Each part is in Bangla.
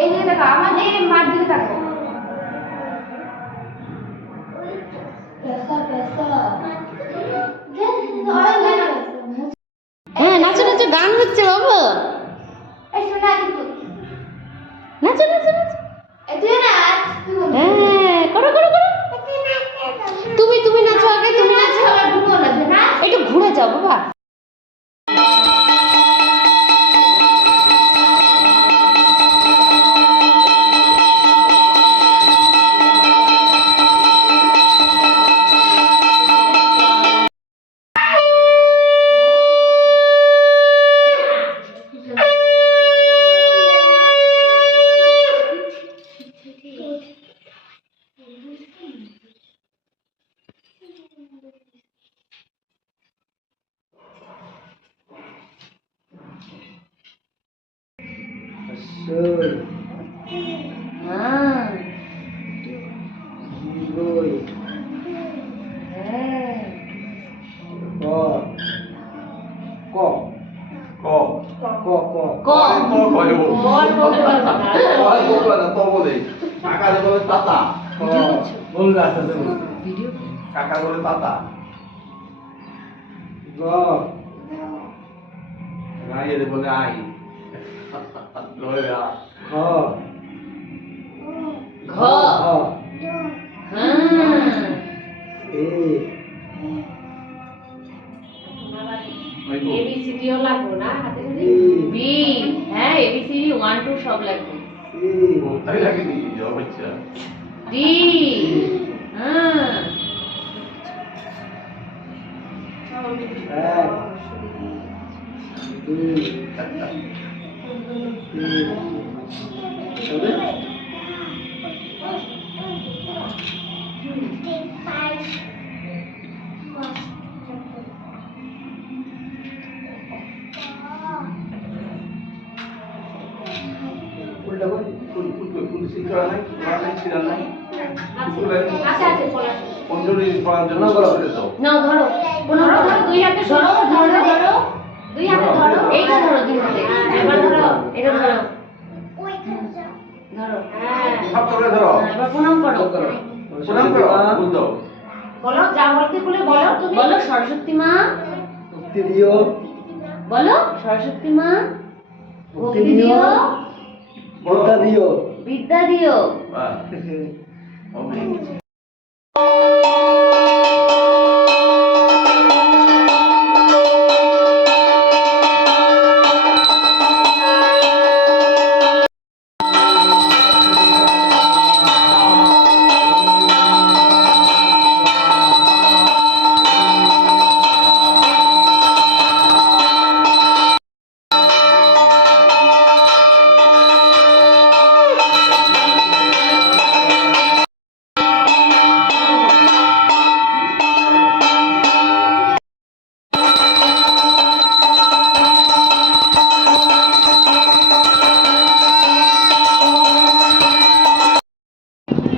এই দিকে দেখো, আমাদের মার দিকে দেখো। হ্যাঁ, নাচো নাচো, গান হচ্ছে বাবা। নাচো নাচো নাচো। হ্যাঁ, করো করো করো। তুমি নাচো আগে, তুমি নাচো। একটু ঘুরে যাও বাবা। কাকা বলে তাতা রাইয়ে বলে আই ঘ এবিসিডিও লাগবে না হাতে বি। হ্যাঁ, এবিসিডি 1 2 সব লাগবে। কোথায় লাগেনি জব হচ্ছে ডি। হ্যাঁ, নাও ধরো, দুই হাতে ধরো, দুই হাতে ধরো, এইটা ধরো দুই হাতে। এবার ধরো, এটা ধরো, ধরো। এবার প্রণাম করো। বলো, যা বলতে বলে বলো। তুমি বলো, সরস্বতী মা ভক্তি দিও। বলো, সরস্বতী মা ভক্তি দিও, বিদ্যা দিও, বিদ্যা দিও।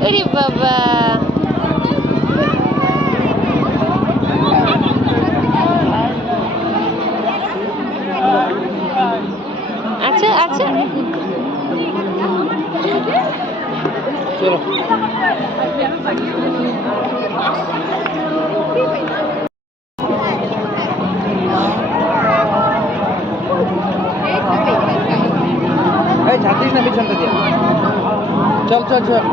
আরে বাবা, আচ্ছা আচ্ছা, চলো। এই ছাড়িস না পিছনটা দিয়ে, চল চল চল।